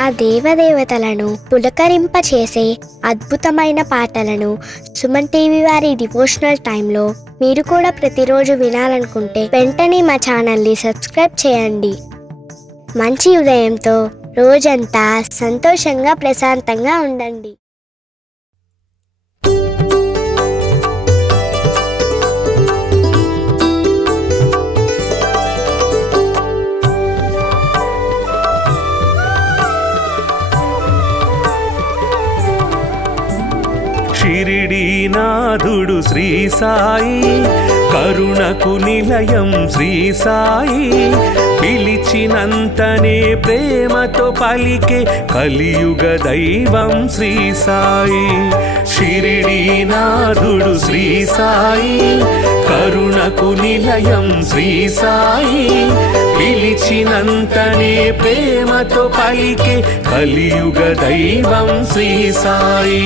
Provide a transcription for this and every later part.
ఆ దేవదేవతలను పులకరింపచేసే అద్భుతమైన పాటలను సుమన్ టీవీ వారి డివోషనల్ టైంలో మీరు కూడా ప్రతిరోజు వినాలనుకుంటే వెంటనే మా ఛానల్ని సబ్స్క్రైబ్ చేయండి. మంచి ఉదయంతో రోజంతా సంతోషంగా ప్రశాంతంగా ఉండండి. షిరిడీనాథుడు శ్రీ సాయి, కరుణకు నిలయం శ్రీ సాయి, పిలిచినంతనే ప్రేమతో పలికే కలియుగ దైవం శ్రీ సాయి. షిరిడీనాథుడు శ్రీ సాయి, కరుణకు నిలయం శ్రీ సాయి, పిలిచినంతనే ప్రేమతో పలికే కలియుగ దైవం శ్రీ సాయి.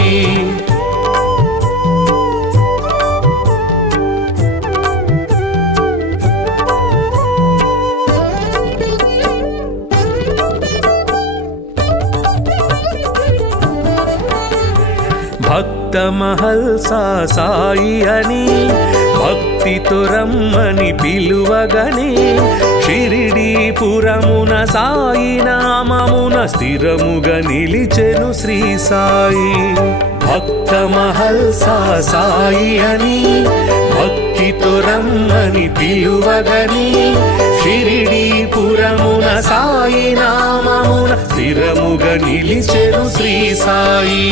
భక్త మహల్సా సాయి అని భక్తితో రమ్మని పిలువగనే, షిరిడీపురమున సాయి నామమున స్థిరముగా నిలిచెను శ్రీ సాయి. భక్త మహల్సా సాయి అని భక్తితో రమ్మని పిలువగనే, షిరిడీపురమున సాయి నామమున స్థిరముగా నిలిచెను శ్రీ సాయి.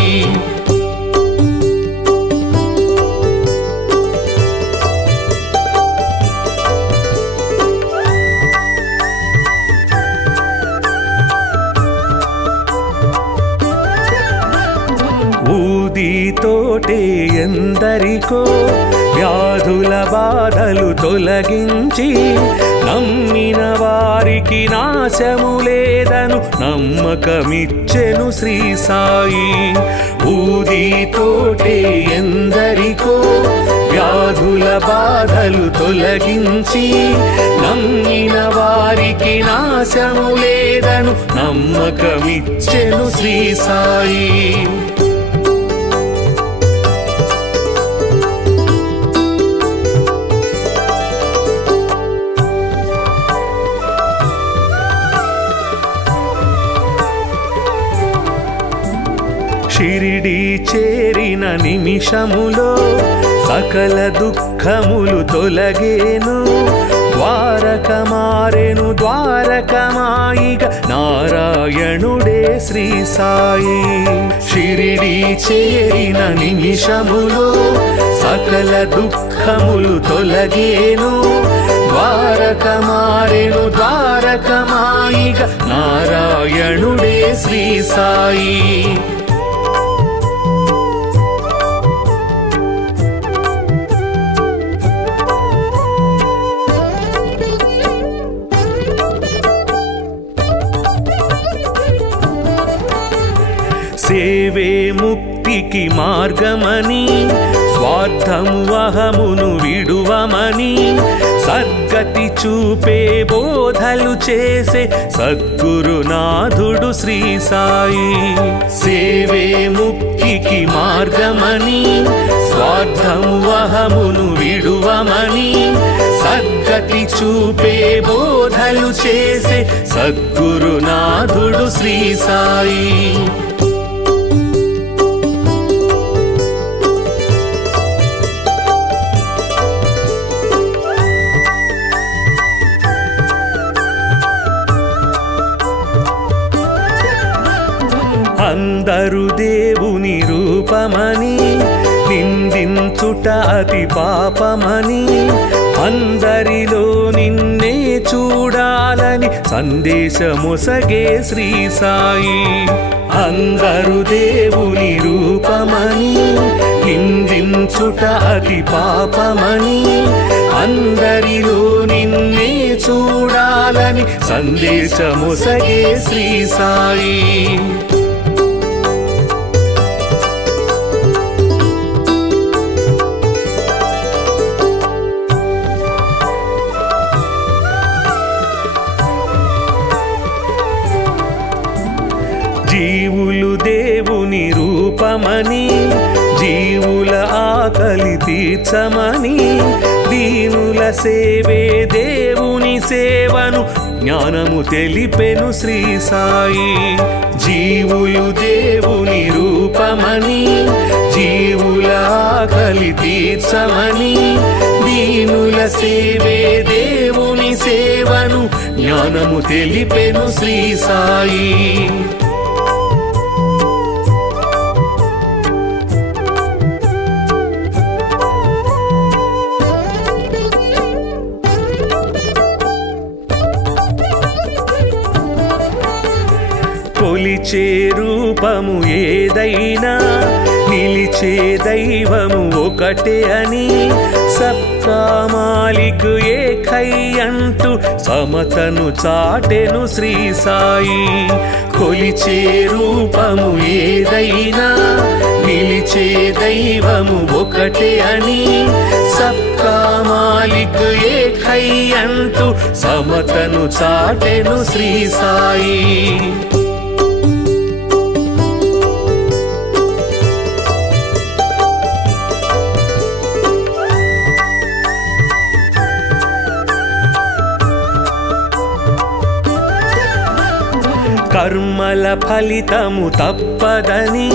ఊదితోటే ఎందరికో వ్యాధుల బాధలు తొలగించి, నమ్మిన వారికి నాశము లేదను నమ్మకమిచ్చెను శ్రీ సాయి. ఊదితోటే ఎందరికో వ్యాధుల బాధలు తొలగించి, నమ్మిన వారికి నాశము లేదను నమ్మకమిచ్చెను శ్రీ సాయి. షిరిడీ చేరిన నిమిషములో సకల దుఃఖములు తొలగేను, ద్వారక మారెను ద్వారకమాయిగ నారాయణుడే శ్రీ సాయి. షిరిడీ చేరిన నిమిషములో సకల దుఃఖములు తొలగేను, ద్వారక మారెను ద్వారకమాయిగ నారాయణుడే శ్రీ సాయి. సేవే ముక్తికి మార్గమని, స్వార్థము అహమును విడువమని, సద్గతి చూపే బోధలు చేసే సద్గురునాథుడు శ్రీ సాయి. సేవే ముక్తికి మార్గమని, స్వార్థము అహమును విడువమని, సద్గతి చూపే బోధలు చేసే సద్గురునాథుడు శ్రీ సాయి. అందరు దేవుని రూపమని నిందించుట అతి పాపమని, అందరిలో నిన్నే చూడాలని సందేశమొసగే శ్రీ సాయి. అందరు దేవుని రూపమని నిందించుట అతి పాపమని, అందరిలో నిన్నే చూడాలని సందేశమొసగే శ్రీ సాయి. జీవులు దేవుని రూపమని జీవుల ఆకలి తీర్చమని దీనుల సేవే దేవుని సేవను జ్ఞానము తెలిపెను శ్రీ సాయి. జీవులు దేవుని రూపమని జీవుల ఆకలి తీర్చమని దీనుల సేవే దేవుని సేవను జ్ఞానము తెలిపెను శ్రీ సాయి. కొలిచే రూపము ఏదైనా నిలిచే దైవము ఒకటే అని సబ్కా మాలిక్ ఏకై అంటూ సమతను చాటెను శ్రీ సాయి. కొలిచే రూపము ఏదైనా నిలిచే దైవము ఒకటే అని సబ్కా మాలిక్ ఏకై అంటూ సమతను చాటెను శ్రీ సాయి. కర్మల ఫలితము తప్పదని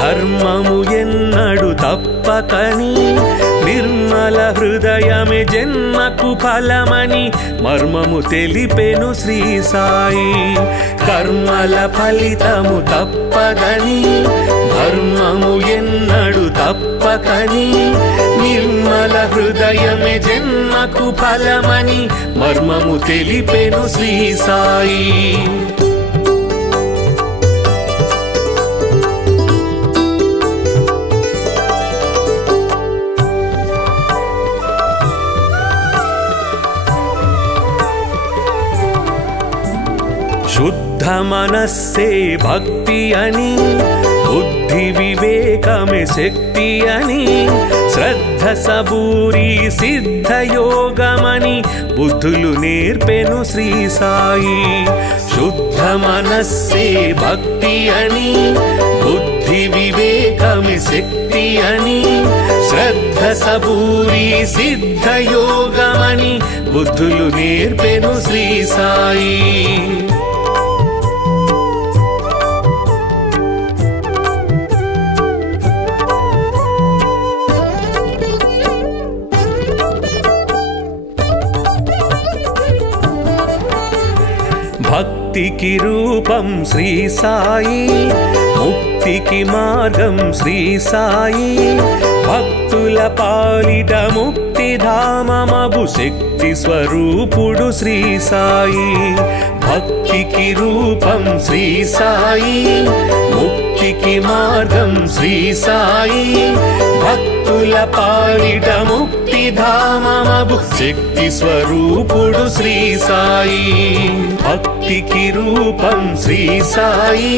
ధర్మము ఎన్నడు తప్పకని నిర్మల హృదయమే జన్మకు ఫలమని మర్మము తెలిపెను శ్రీ సాయి. కర్మల ఫలితము తప్పదని ధర్మము ఎన్నడు తప్పకని నిర్మల హృదయమే జన్మకు ఫలమని మర్మము తెలిపెను శ్రీ సాయి. శుద్ధ మనస్సే భక్తి అని బుద్ధి వివేకమే శక్తి అని శ్రద్ధ సబూరి సిద్ధ యోగమని బుద్ధులు నేర్పెను శ్రీ సాయి. శుద్ధ మనస్సే భక్తి అని బుద్ధి వివేకమే శక్తి అని శ్రద్ధ సబూరి సిద్ధ యోగమని బుద్ధులు నేర్పెను శ్రీ సాయి. భక్తికి రూపం శ్రీ సాయి ముక్తికి మార్గం శ్రీ సాయి. భక్తుల పాలిట ముక్తిధామమగు శక్తి స్వరూపుడు శ్రీ సాయి. భక్తికి రూపం శ్రీ సాయి ముక్తికి మార్గం శ్రీ సాయి. భక్తుల పాలిట ముక్తిధామమగు శక్తి స్వరూపుడు శ్రీ సాయి. భక్తికి రూపం శ్రీ సాయి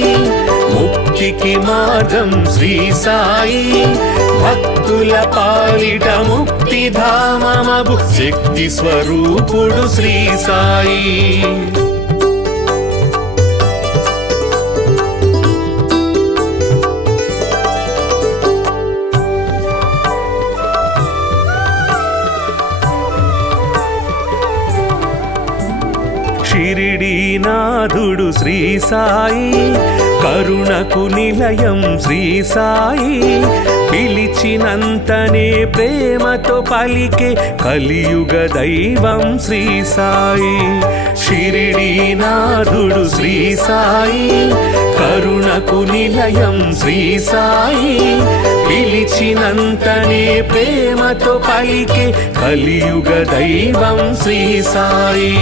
ముక్తికి మార్గం శ్రీ సాయి. భక్తుల పాలిట ముక్తిధామమగు శక్తి స్వరూపుడు శ్రీ సాయి. షిరిడీనాథుడు శ్రీ సాయి కరుణకు నిలయం శ్రీ సాయి. పిలిచినంతనే ప్రేమతో పలికే కలియుగ దైవం శ్రీ సాయి. షిరిడీనాథుడు శ్రీ సాయి కరుణకు నిలయం శ్రీ సాయి. పిలిచినంతనే ప్రేమతో పలికే కలియుగ దైవం శ్రీ సాయి.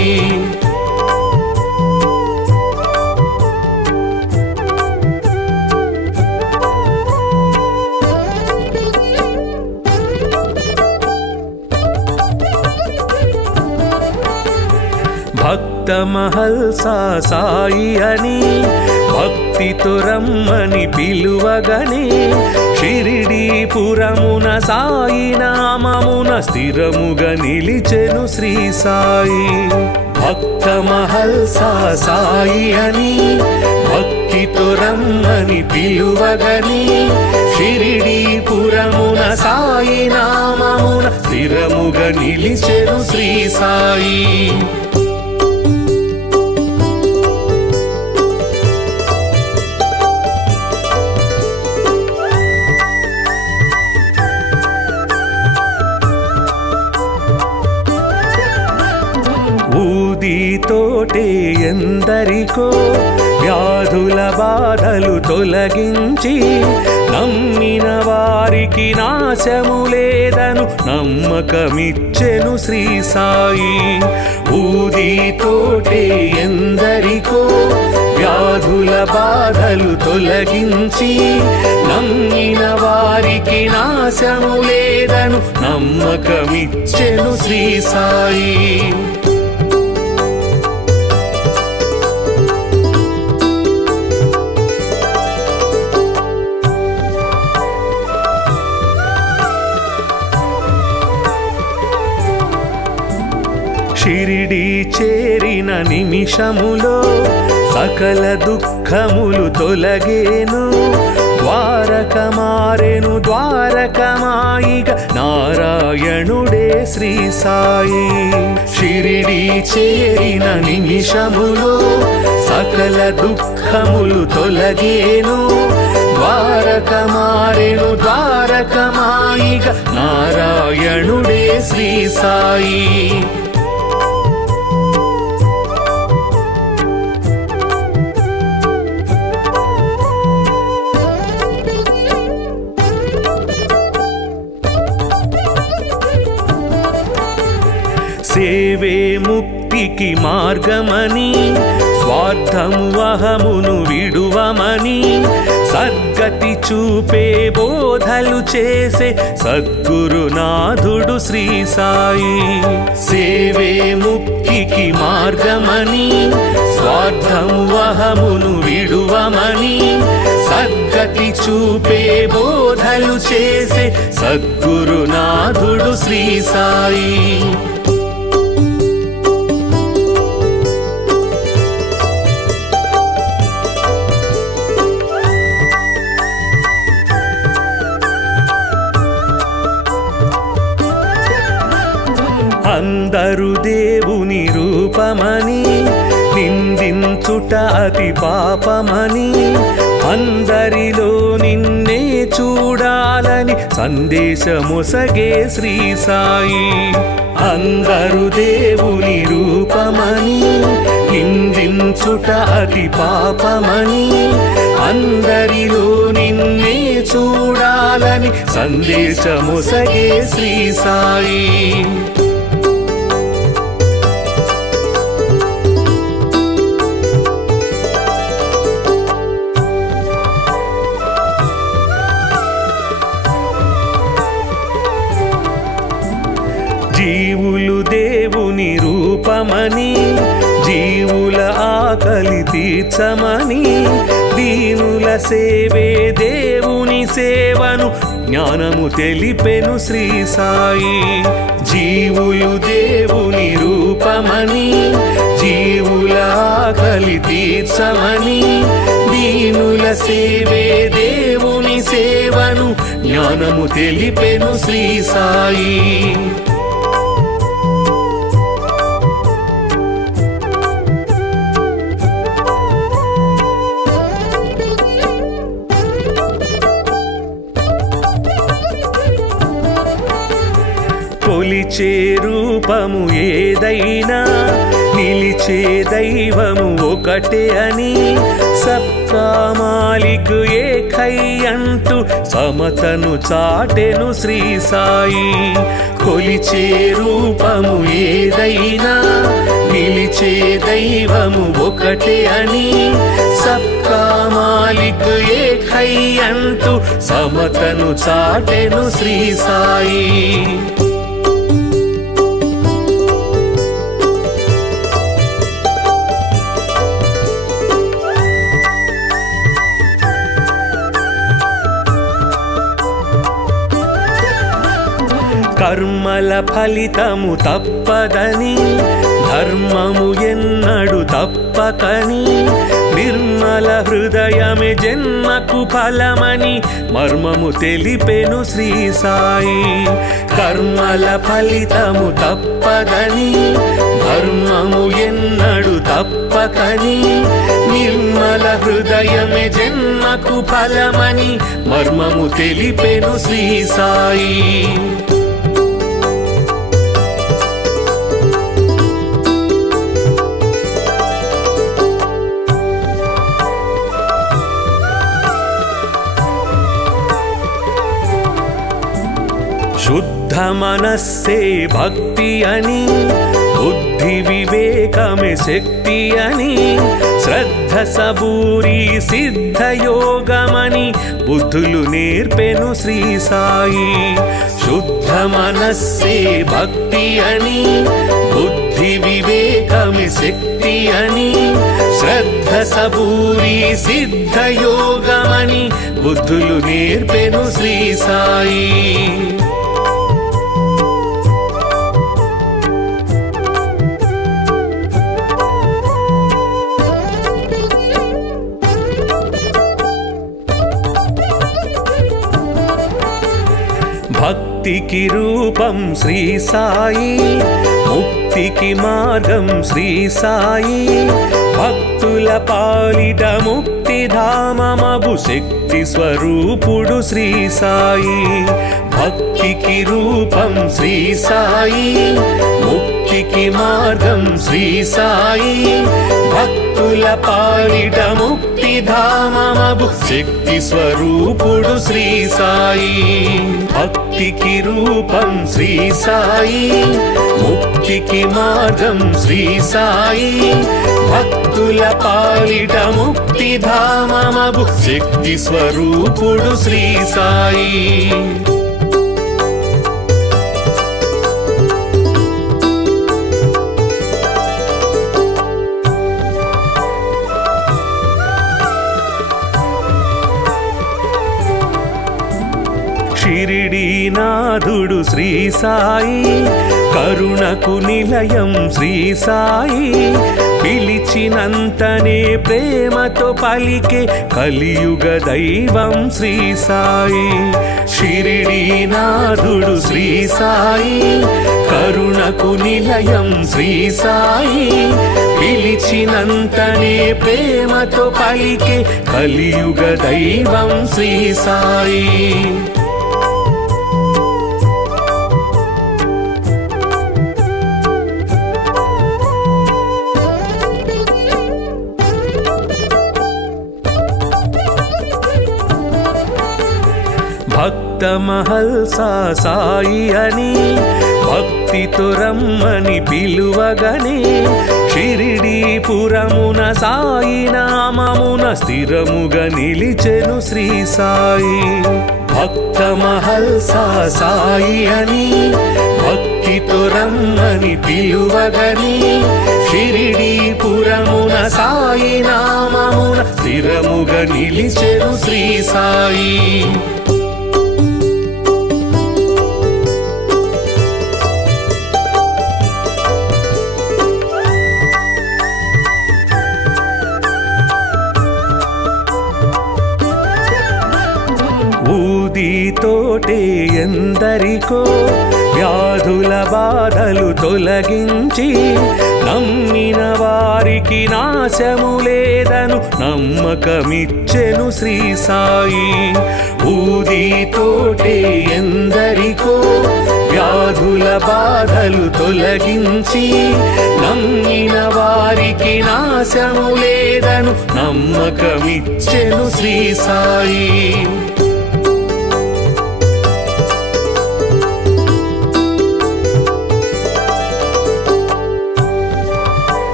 భక్త మహల్సా సాయి అని భక్తితో రమ్మని పిలువగనే షిరిడీపురమున సాయి నామమున స్థిరముగా నిలిచెను శ్రీ సాయి. భక్త మహల్సా సాయి అని భక్తితో రమ్మని పిలువగని షిరిడీపురమున సాయి నామమున స్థిరముగా నిలిచెను శ్రీ సాయి. ఊదితోటే ఎందరికో వ్యాధుల బాధలు తొలగించి నమ్మిన వారికి నాశము లేదను నమ్మకమిచ్చెను శ్రీ సాయి. ఊదితోటే ఎందరికో వ్యాధుల బాధలు తొలగించి నమ్మిన వారికి నాశము లేదను నమ్మకమిచ్చెను శ్రీ సాయి. షిరిడి చేరిన నిమిషములో సకల దుఃఖములు తొలగేను ద్వారక మారెను ద్వారకమాయిగ నారాయణుడే శ్రీ సాయి. షిరిడి చేరిన నిమిషములో సకల దుఃఖములు తొలగేను ద్వారక మారెను ద్వారకమాయిగ నారాయణుడే శ్రీ సాయి. సేవే ముక్తికి మార్గమని స్వార్థము అహమును విడువమని సద్గతి చూపే బోధలు చేసే సద్గురునాథుడు శ్రీ సాయి. సేవే ముక్తికి మార్గమని స్వార్థము అహమును విడువమని సద్గతి చూపే బోధలు చేసే సద్గురునాథుడు శ్రీ సాయి. అందరు దేవుని రూపమని నిందించుట అతి పాపమని అందరిలో నిన్నే చూడాలని సందేశమొసగే శ్రీ సాయి. అందరు దేవుని రూపమని నిందించుట అతి పాపమని అందరిలో నిన్నే చూడాలని సందేశమొసగే శ్రీ సాయి. జీవులు దేవుని రూపమని జీవుల ఆకలి తీర్చమని దీనుల సేవే దేవుని సేవను జ్ఞానము తెలిపెను శ్రీ సాయి. జీవులు దేవుని రూపమని జీవుల ఆకలి తీర్చమని దీనుల సేవే దేవుని సేవను జ్ఞానము తెలిపెను శ్రీ సాయి. కొలిచే రూపము ఏదైనా నిలిచే దైవము ఒకటే అని సబ్కా మాలిక్ ఏకై అంటూ సమతను చాటెను శ్రీ సాయి. కొలిచే రూపము ఏదైనా నిలిచే దైవము ఒకటే అని సబ్కా మాలిక్ ఏకై అంటూ సమతను చాటెను శ్రీ సాయి. కర్మల ఫలితము తప్పదని ధర్మము ఎన్నడు తప్పకని నిర్మల హృదయమే జన్మకు ఫలమని మర్మము తెలిపెను శ్రీ సాయి. కర్మల ఫలితము తప్పదని ధర్మము ఎన్నడు తప్పకని నిర్మల హృదయమే జన్మకు ఫలమని మర్మము తెలిపెను శ్రీ సాయి. శుద్ధ మనస్సే భక్తి అని బుద్ధి వివేకమే శక్తి అని శ్రద్ధ సబూరి సిద్ధయోగమని బుద్ధులు నేర్పెను శ్రీ సాయి. శుద్ధ మనస్సే భక్తి అని బుద్ధి వివేకమే శక్తి అని శ్రద్ధ సబూరి సిద్ధయోగమని బుద్ధులు నేర్పెను శ్రీ సాయి. భక్తికి రూపం శ్రీ సాయి, ముక్తికి మార్గం శ్రీ సాయి. భక్తుల పాలిట ముక్తిధామమగు శక్తి స్వరూపుడు శ్రీ సాయి. భక్తికి రూపం శ్రీ సాయి, ముక్తికి మార్గం శ్రీ సాయి. భక్తుల పాలిట ముక్తిధామమగు శక్తి స్వరూపుడు శ్రీ సాయి. భక్తికి రూపం శ్రీ సాయి, ముక్తికి మార్గం శ్రీ సాయి. భక్తుల పాలిట ముక్తిధామమగు శక్తి స్వరూపుడు శ్రీ సాయి. షిరిడీనాథుడు శ్రీ సాయి, కరుణకు నిలయం శ్రీ సాయి. పిలిచినంతనే ప్రేమతో పలికే కలియుగ దైవం శ్రీ సాయి. షిరిడీనాథుడు శ్రీ సాయి, కరుణకు నిలయం శ్రీ సాయి. పిలిచినంతనే ప్రేమతో పలికే కలియుగ దైవం శ్రీ సాయి. భక్త మహల్సా సాయి అని భక్తితో రమ్మని పిలువగనే షిరిడీపురమున సాయి నామమున స్థిరముగా నిలిచెను శ్రీ సాయి. భక్త మహల్సా సాయి అని భక్తితో రమ్మని పిలువగనే షిరిడీపురమున సాయి నామమున స్థిరముగా నిలిచెను శ్రీ సాయి. ఊదితోటే ఎందరికో వ్యాధుల బాధలు తొలగించి నమ్మిన వారికి నాశము లేదను నమ్మకమిచ్చెను శ్రీ సాయి. ఊదితోటే ఎందరికో వ్యాధుల బాధలు తొలగించి నమ్మిన వారికి నాశము లేదను నమ్మకమిచ్చెను శ్రీ సాయి.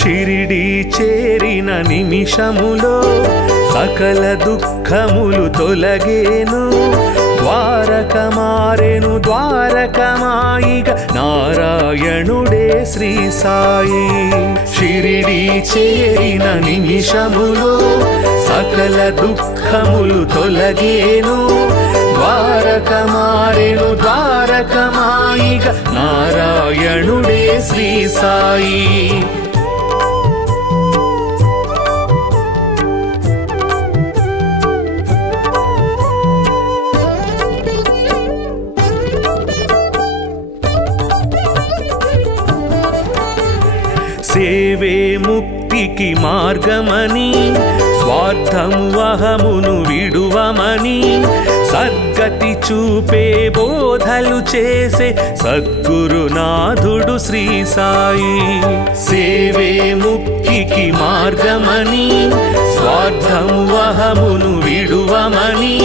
షిరిడీ చేరిన నిమిషములో సకల దుఃఖములు తొలగేను. ద్వారక మారెను ద్వారకమాయిగ నారాయణుడే శ్రీ సాయి. షిరిడీ చేరిన నిమిషములో సకల దుఃఖములు తొలగేను. ద్వారకమారెను ద్వారకమాయిగా నారాయణుడే శ్రీ సాయి. సేవే ముక్తికి మార్గమని స్వార్థము అహమును విడువమని సద్గతి చూపే బోధలు చేసే సద్గురునాథుడు శ్రీ సాయి. సేవే ముక్తికి మార్గమని స్వార్థము అహమును విడువమని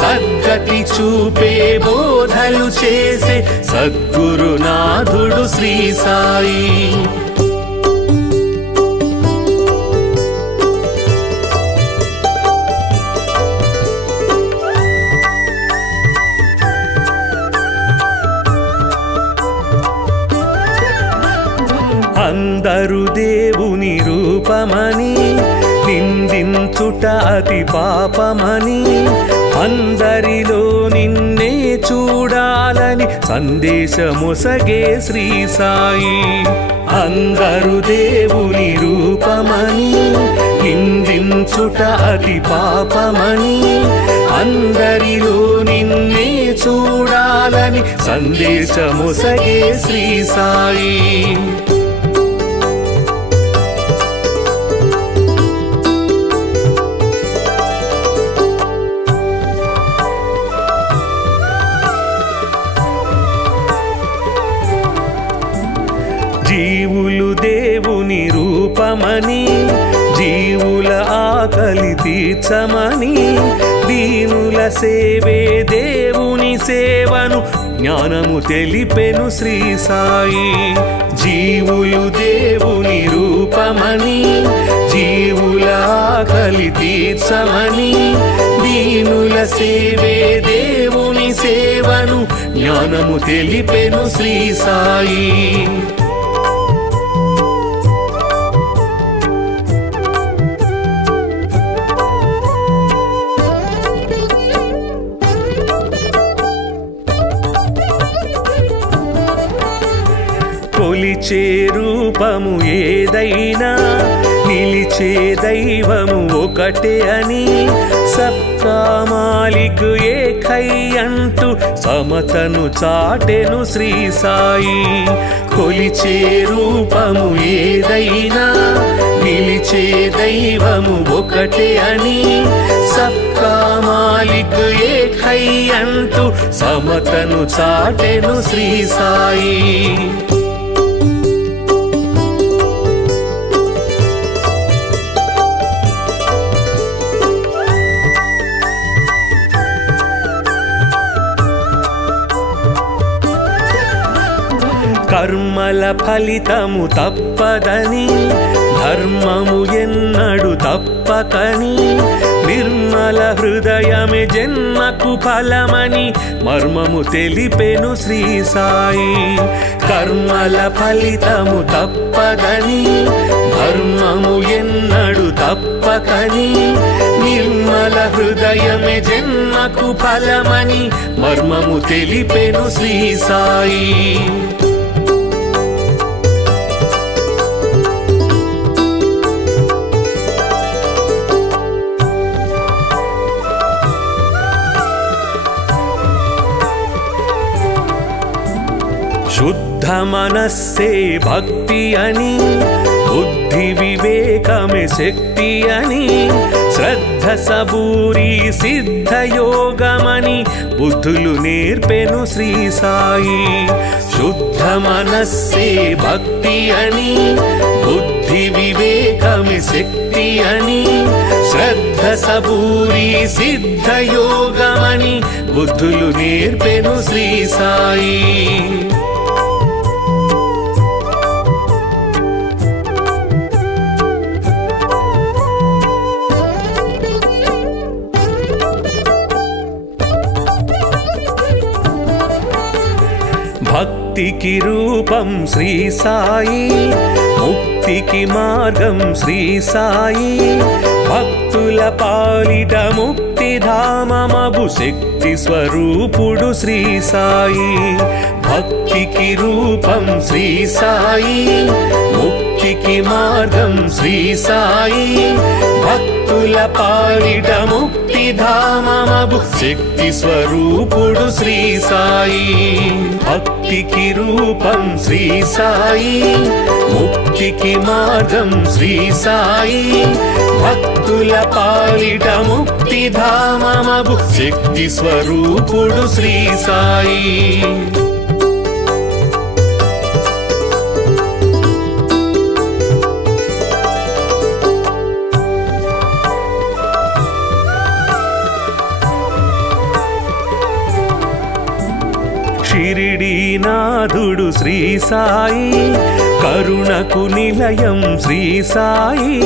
సద్గతి చూపే బోధలు చేసే సద్గురునాథుడు శ్రీ సాయి. అందరు దేవుని రూపమని నిందించుట అతి పాపమని అందరిలో నిన్నే చూడాలని సందేశమొసగే శ్రీ సాయి. అందరు దేవుని రూపమని నిందించుట అతి పాపమని అందరిలో నిన్నే చూడాలని సందేశమొసగే శ్రీ సాయి. జీవులు దేవుని రూపమని జీవుల ఆకలి తీర్చమని దీనుల సేవే దేవుని సేవను జ్ఞానము తెలిపెను శ్రీ సాయి. జీవులు దేవుని రూపమని జీవుల ఆకలి తీర్చమని దీనుల సేవే దేవుని సేవను జ్ఞానము తెలిపెను శ్రీ సాయి. కొలిచే రూపము ఏదైనా నిలిచే దైవము ఒకటే అని సబ్కా మాలిక్ ఏకై అంటూ సమతను చాటెను శ్రీ సాయి. కొలిచే రూపము ఏదైనా నిలిచే దైవము ఒకటే అని సబ్కా మాలిక్ ఏకై అంటూ సమతను చాటెను శ్రీ సాయి. కర్మల ఫలితము తప్పదని ధర్మము ఎన్నడు తప్పకని నిర్మల హృదయమే జన్మకు ఫలమని మర్మము తెలిపెను శ్రీ సాయి. కర్మల ఫలితము తప్పదని ధర్మము ఎన్నడు తప్పకని నిర్మల హృదయమే జన్మకు ఫలమని మర్మము తెలిపెను శ్రీ సాయి. శుద్ధ మనస్సే భక్తి అని బుద్ధి వివేకమే శక్తి అని శ్రద్ధ సబూరి సిద్ధ యోగమని బుద్ధులు నేర్పెను శ్రీ సాయి. శుద్ధ మనస్సే భక్తి అని బుద్ధి వివేకమే శక్తి అని శ్రద్ధ సబూరి సిద్ధ యోగమని బుద్ధులు నేర్పెను శ్రీ సాయి. భక్తికి రూపం శ్రీ సాయి ముక్తికి మార్గం శ్రీ సాయి భక్తుల పాలిట ముక్తిధామమగు శక్తి స్వరూపుడు శ్రీ సాయి భక్తికి రూపం శ్రీ సాయి ముక్తికి మార్గం శ్రీ సాయి భక్తుల పాలిట ముక్తిధామమగు శక్తి స్వరూపుడు శ్రీ సాయి భక్తికి రూపం శ్రీ సాయి ముక్తికి మార్గం శ్రీ సాయి భక్తుల పాలిట ముక్తిధామమగు శక్తి స్వరూపుడు శ్రీ సాయి షిరిడీనాథుడు శ్రీ సాయి కరుణకు నిలయం శ్రీ సాయి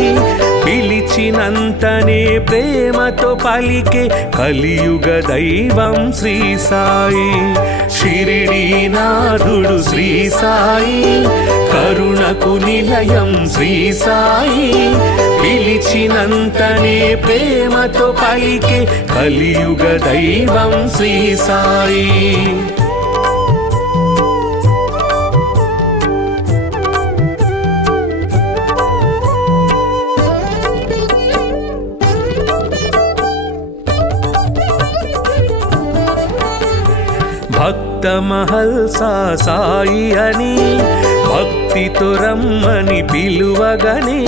పిలిచినంతనే ప్రేమతో పలికే కలియుగ దైవం శ్రీ సాయి షిరిడీనాథుడు శ్రీ సాయి కరుణకు నిలయం శ్రీ సాయి పిలిచినంతనే ప్రేమతో పలికే కలియుగ దైవం శ్రీ సాయి భక్త మహల్సా సాయి అని భక్తితో రమ్మని పిలువగనే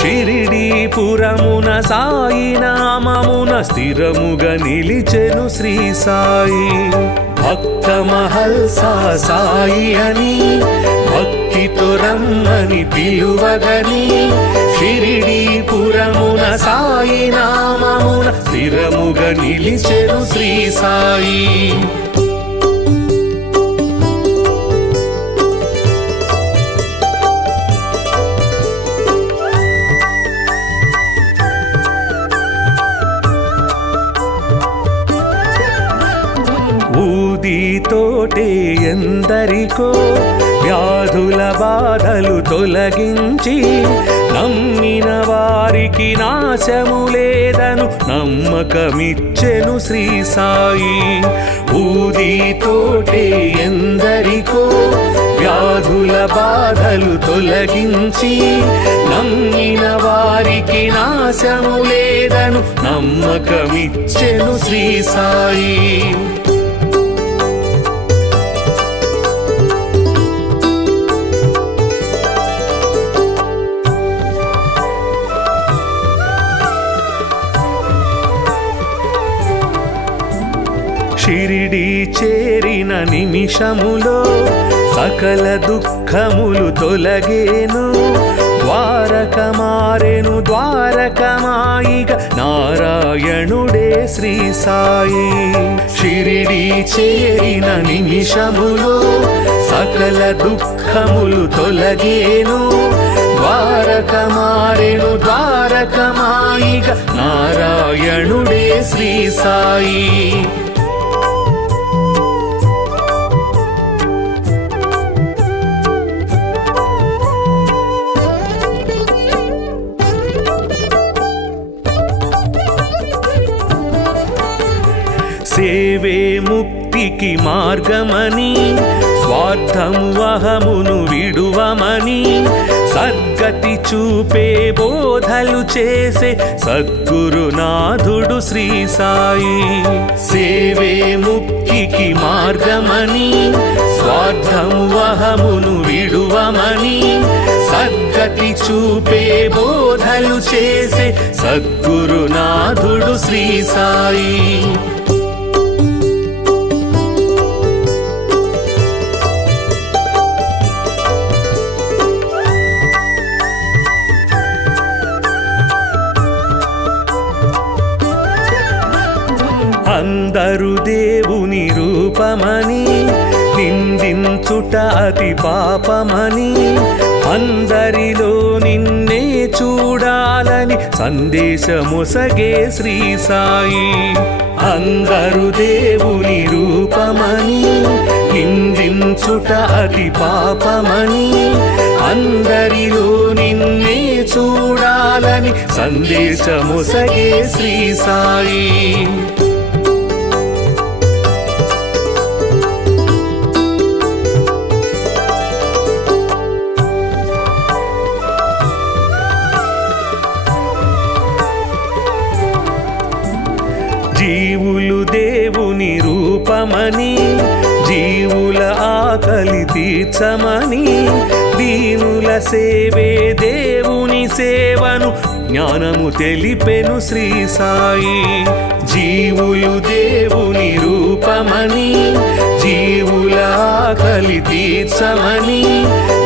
షిరిడీపురమున సాయి నామమున స్థిరముగా నిలిచెను శ్రీ సాయి భక్త మహల్సా సాయి అని భక్తితో రమ్మని పిలువగనే షిరిడీపురమున సాయి నామమున స్థిరముగా నిలిచెను శ్రీ సాయి ఊదితోటే ఎందరికో వ్యాధుల బాధలు తొలగించి నమ్మిన వారికి నాశము లేదను నమ్మకమిచ్చెను శ్రీ సాయి ఊదితోటే ఎందరికో వ్యాధుల బాధలు తొలగించి నమ్మిన వారికి నాశము లేదను నమ్మకమిచ్చెను శ్రీ సాయి షిరిడీ చేరిన నిమిషములో సకల దుఃఖములు తొలగేను ద్వారక మారెను ద్వారకమాయిగ నారాయణుడే శ్రీ సాయి షిరిడీ చేరిన నిమిషములో సకల దుఃఖములు తొలగేను ద్వారక మారెను ద్వారకమాయిగ నారాయణుడే శ్రీ సాయి సేవే ముక్తికి మార్గమని స్వార్థము అహమును విడువమని సద్గతి చూపే బోధలు చేసే సద్గురునాథుడు శ్రీ సాయి సేవే ముక్తికి మార్గమని స్వార్థము అహమును విడువమని సద్గతి చూపే బోధలు చేసే సద్గురునాథుడు శ్రీ సాయి అందరు దేవుని రూపమని నిందించుట అతి పాపమని అందరిలో నిన్నే చూడాలని సందేశమొసగే శ్రీ సాయి. అందరు దేవుని రూపమని నిందించుట అతి పాపమని, అందరిలో నిన్నే చూడాలని సందేశమొసగే శ్రీ సాయి. జీవులు దేవుని రూపమని, జీవుల ఆకలి తీర్చమని, దీనుల సేవే దేవుని సేవను జ్ఞానము తెలిపెను శ్రీ సాయి. జీవులు దేవుని రూపమని, జీవుల ఆకలి తీర్చమని,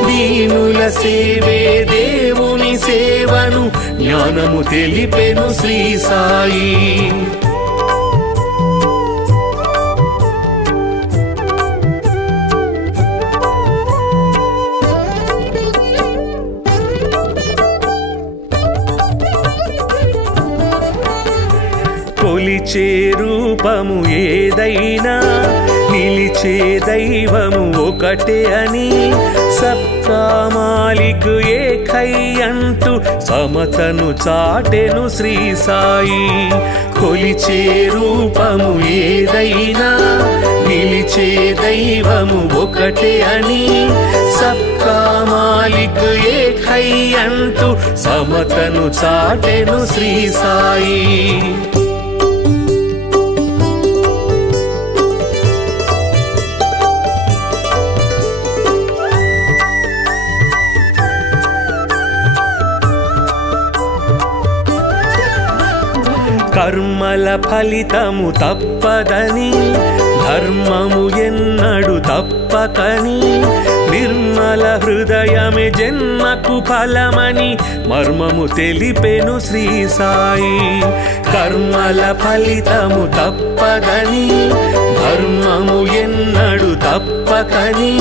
దీనుల సేవే దేవుని సేవను జ్ఞానము తెలిపెను శ్రీ సాయి. కొలిచే రూపము ఏదైనా నిలిచే దైవము ఒకటే అని, సబ్కా మాలిక్ ఏకై అంటూ సమతను చాటెను శ్రీ సాయి. కొలిచే రూపము ఏదైనా నిలిచే దైవము ఒకటే అని, సబ్కా మాలిక్ ఏకై అంటూ సమతను చాటెను శ్రీ సాయి. కర్మల ఫలితము తప్పదని, ధర్మము ఎన్నడు తప్పకని, నిర్మల హృదయమే జన్మకు ఫలమని మర్మము తెలిపెను శ్రీ సాయి. కర్మల ఫలితము తప్పదని, ధర్మము ఎన్నడు తప్పకని,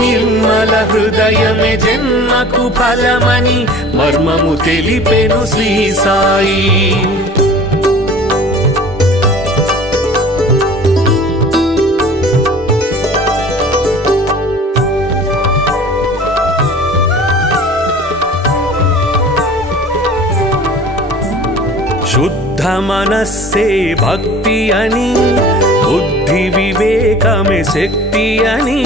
నిర్మల హృదయమే జన్మకు ఫలమని మర్మము తెలిపెను శ్రీ సాయి. శుద్ధ మనస్సే భక్తి అని, బుద్ధి వివేకమే శక్తి అని,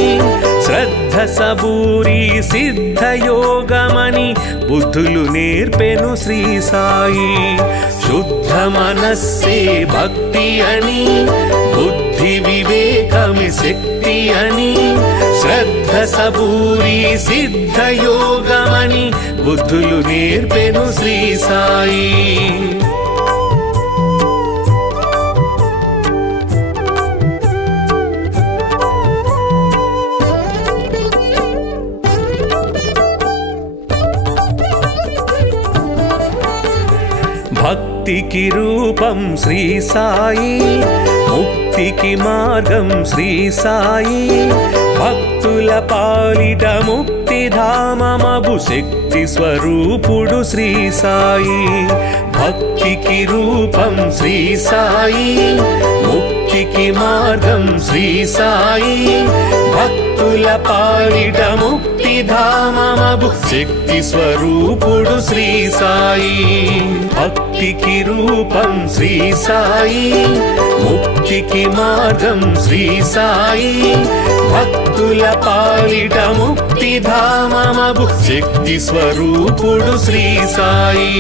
శ్రద్ధ సబూరి సిద్ధ యోగమని బుద్ధులు నేర్పెను శ్రీ సాయి. శుద్ధ మనస్సే భక్తి అని, బుద్ధి వివేకమే శక్తి అని, శ్రద్ధ సబూరి సిద్ధ యోగమని బుద్ధులు నేర్పెను శ్రీ సాయి. భక్తికి రూపం శ్రీ సాయి, ముక్తికి మార్గం శ్రీ సాయి, భక్తుల పాలిట ముక్తిధామమగు శక్తి స్వరూపుడు శ్రీ సాయి. భక్తికి రూపం శ్రీ సాయి, ముక్తికి మార్గం శ్రీ సాయి, భక్తుల పాలిట ముక్తిధామమగు శక్తి స్వరూపుడు శ్రీ సాయి. భక్తికి రూపం శ్రీ సాయి, ముక్తికి మార్గం శ్రీ సాయి, భక్తుల పాలిట ముక్తిధామమగు శక్తి స్వరూపుడు శ్రీ సాయి.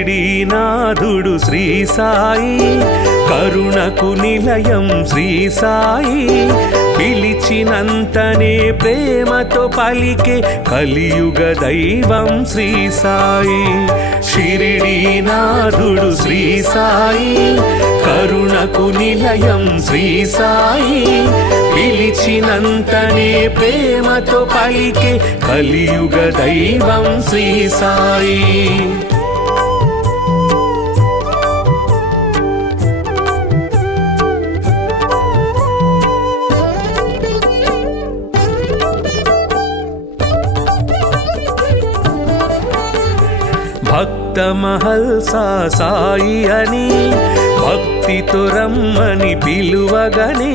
షిరిడీనాథుడు శ్రీ సాయి, కరుణకు నిలయం శ్రీ సాయి, పిలిచినంతనే ప్రేమతో పలికే కలియుగ దైవం శ్రీ సాయి. షిరిడీనాథుడు శ్రీ సాయి కరుణకు నిలయం శ్రీ సాయి పిలిచినంతనే ప్రేమతో పలికే కలియుగ దైవం శ్రీ సాయి భక్త మహల్సా సాయి అని భక్తితో రమ్మని పిలువగనే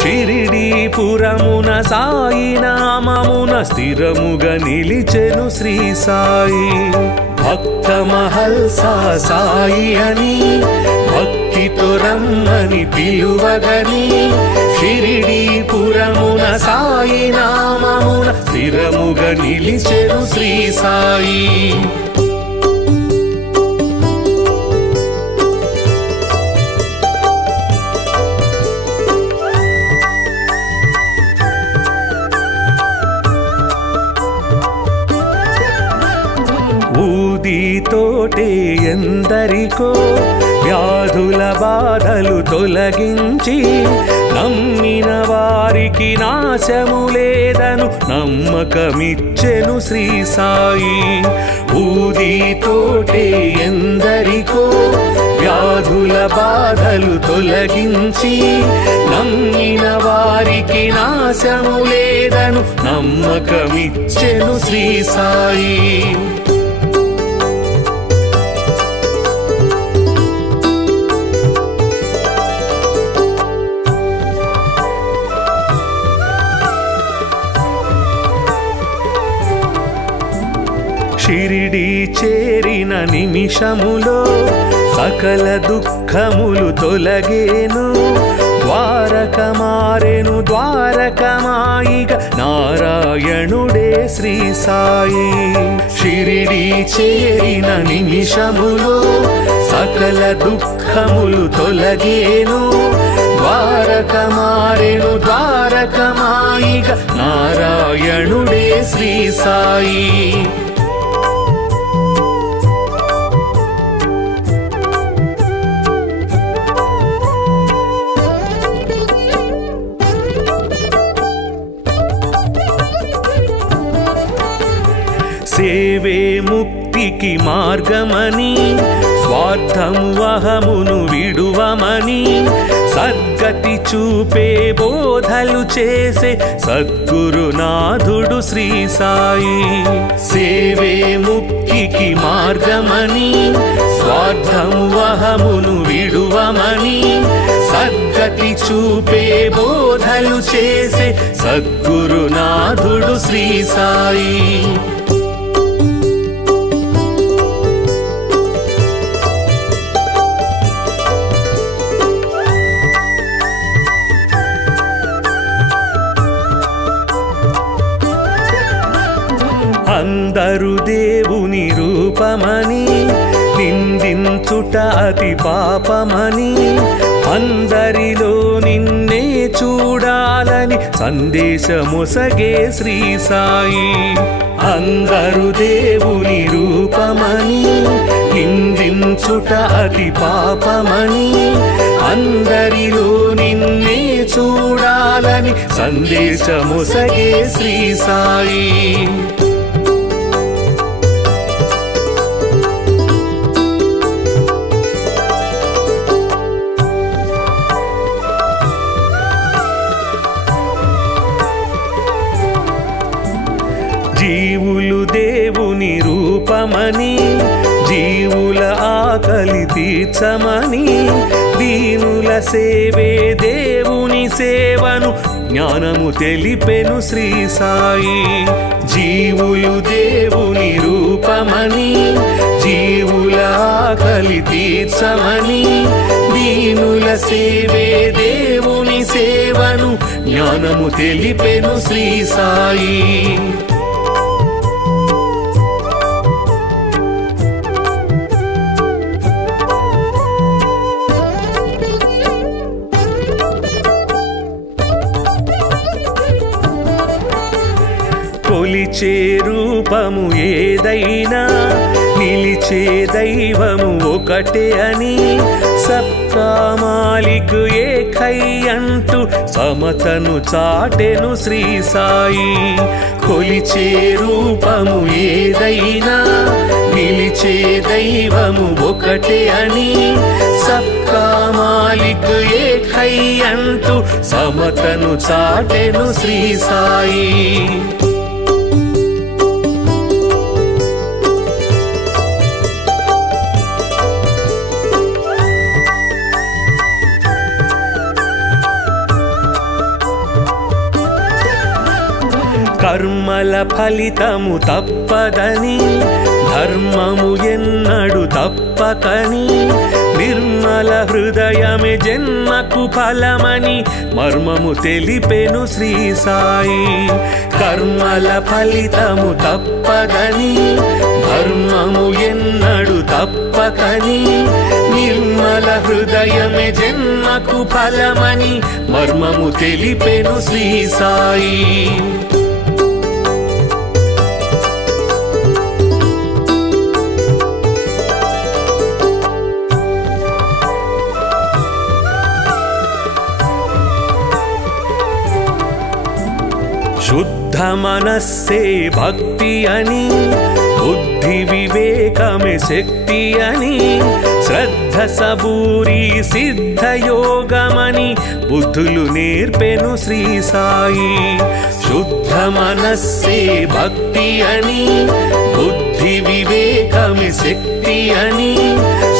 షిరిడీపురమున సాయి నామమున స్థిరముగా నిలిచెను శ్రీ సాయి భక్త మహల్సా సాయి అని భక్తితో రమ్మని పిలువగనే షిరిడీపురమున సాయి నామమున స్థిరముగా నిలిచెను శ్రీ సాయి ఊదితోటే ఎందరికో వ్యాధుల బాధలు తొలగించి నమ్మిన వారికి నాశము లేదను నమ్మకమిచ్చెను శ్రీ సాయి ఊదితోటే ఎందరికో వ్యాధుల బాధలు తొలగించి నమ్మిన వారికి నాశము లేదను నమ్మకమిచ్చెను శ్రీ సాయి షిరిడీ చేరిన నిమిషములో సకల దుఃఖములు తొలగేను ద్వారక మారెను ద్వారకమాయిగా నారాయణుడే శ్రీ సాయి షిరిడీ చేరిన నిమిషములో సకల దుఃఖములు తొలగేను ద్వారక మారెను ద్వారకమాయిగా నారాయణుడే శ్రీ సాయి సేవే ముక్తికి మార్గమని స్వార్థము అహమును విడువమని సద్గతి చూపే బోధలు చేసే సద్గురునాథుడు శ్రీ సాయి సేవే ముక్తికి మార్గమని స్వార్థము అహమును విడువమని సద్గతి చూపే బోధలు చేసే సద్గురునాథుడు శ్రీ సాయి అందరు దేవుని రూపమని నిందించుట అతి పాపమని అందరిలో నిన్నే చూడాలని సందేశమొసగే శ్రీ సాయి అందరు దేవుని రూపమని నిందించుట అతి పాపమని అందరిలో నిన్నే చూడాలని సందేశమొసగే శ్రీ సాయి జీవులు దేవుని రూపమని జీవుల ఆకలి తీర్చమని దీనుల సేవే దేవుని సేవను జ్ఞానము తెలిపెను శ్రీ సాయి జీవులు దేవుని రూపమని జీవుల ఆకలి తీర్చమని దీనుల సేవే దేవుని సేవను జ్ఞానము తెలిపెను శ్రీ సాయి కొలిచే రూపము ఏదైనా నిలిచే దైవము ఒకటే అని సబ్కా మాలిక్ ఏకై అంటూ సమతను చాటెను శ్రీ సాయి. కొలిచే రూపము ఏదైనా నిలిచే దైవము ఒకటే అని సబ్కా మాలిక్ ఏకై అంటూ సమతను చాటెను శ్రీ సాయి. కర్మల ఫలితము తప్పదని ధర్మము ఎన్నడు తప్పకని నిర్మల హృదయమే జన్మకు ఫలమని మర్మము తెలిపెను శ్రీ సాయి. కర్మల ఫలితము తప్పదని ధర్మము ఎన్నడు తప్పకని నిర్మల హృదయమే జన్మకు ఫలమని మర్మము తెలిపెను శ్రీ సాయి. శుద్ధ మనస్సే భక్తి అని బుద్ధి వివేకమే శక్తి అని శ్రద్ధ సబూరి సిద్ధ యోగమని బుద్ధులు నేర్పెను శ్రీ సాయి. శుద్ధ మనస్సే భక్తి అని బుద్ధి వివేకమే శక్తి అని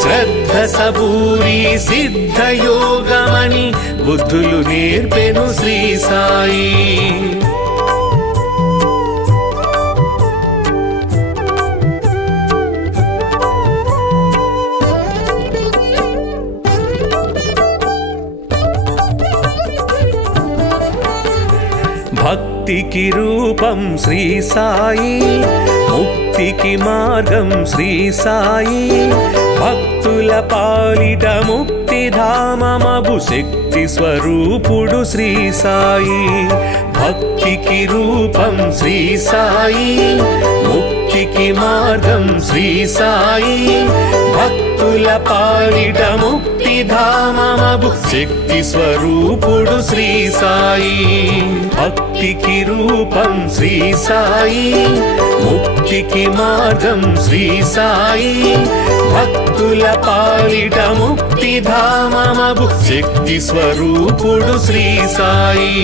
శ్రద్ధ సబూరి సిద్ధ యోగమని బుద్ధులు నేర్పెను శ్రీ సాయి. భక్తికి రూపం శ్రీ సాయి, ముక్తికి మార్గం శ్రీ సాయి. భక్తుల పాలిట ముక్తిధామమగు శక్తి స్వరూపుడు శ్రీ సాయి. భక్తికి రూపం శ్రీ సాయి, ముక్తికి మార్గం శ్రీ సాయి. భక్తుల పాలిట ముక్తిధామమగు శక్తి స్వరూపుడు శ్రీ సాయి. భక్తికి రూపం శ్రీ సాయి, ముక్తికి మార్గం శ్రీ సాయి. భక్తుల పాలిట ముక్తిధామమగు శక్తి స్వరూపుడు శ్రీ సాయి.